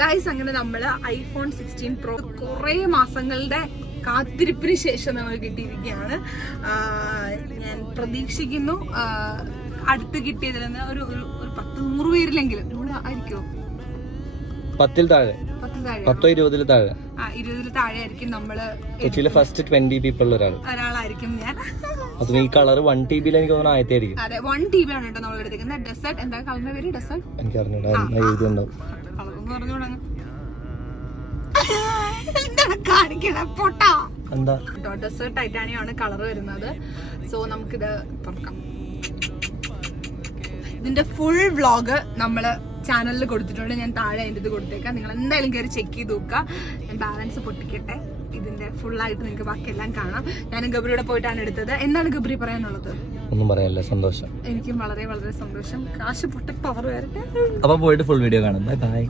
Guys, അങ്ങനെ നമ്മള് iPhone 16 Pro കുറെ മാസങ്ങളുടെ കാത്തിരിപ്പിന് ശേഷം നമുക്ക് കിട്ടിയിരിക്കുകയാണ്. ഞാൻ പ്രതീക്ഷിക്കുന്നു അടുത്ത് കിട്ടിയതിൽ നിന്ന് ഒരു 10-100 പേരിലെങ്കിലും ആയിരിക്കുമോ, 10-ൽ താഴെ 10-20 താഴെ 20 താഴെ ആയിരിക്കും നമ്മള് ഫസ്റ്റ് 20 people ഒരാളായിരിക്കും ഞാൻ. അതും ഈ കളർ 1 TB എനിക്ക് തോന്നുന്നു ആദ്യത്തെ ആയിരിക്കും. അതെ, 1 TB ആണ് കേട്ടോ നമ്മൾ എടുത്തിരിക്കുന്നത്. ഡെസേർട്ട്, എന്താ കളറിന്റെ പേര്? ഡെസേർട്ട് എനിക്ക് അറിഞ്ഞൂടാ, എഴുതിയുണ്ടാവും. കളറൊന്നും പറഞ്ഞുകൂടാ, കാണിക്കണ പൊട്ടാ. എന്താ ഡെസേർട്ട് ടൈറ്റാനിയാണ് കളർ വരുന്നത്. സോ നമുക്കിത് തുറക്കാം. ഇതിന്റെ ഫുൾ വ്ളോഗ് നമ്മള് ചാനലിൽ കൊടുത്തിട്ടുണ്ട്. ഞാൻ താഴെ അതിൻ്റെ ഇത് കൊടുത്തേക്കാം. നിങ്ങൾ എന്തായാലും കയറി ചെക്ക് ചെയ്ത് നോക്കുക. ഞാൻ ബാലൻസ് പൊട്ടിക്കട്ടെ. ഇതിന്റെ ഫുള്ളായിട്ട് നിങ്ങൾക്ക് ബാക്കിയെല്ലാം കാണാം. ഞാൻ ഗബ്രിയുടെ പോയിട്ടാണ് എടുത്തത്. എന്താണ് ഗബ്രി പറയാനുള്ളത്? ഒന്നും പറയാനില്ല, സന്തോഷം. എനിക്കും വളരെ വളരെ സന്തോഷം. കാശ് പൊട്ടി പവർ വരട്ടെ. അപ്പൊ പോയിട്ട് ഫുൾ വീഡിയോ കാണാം. ബൈ.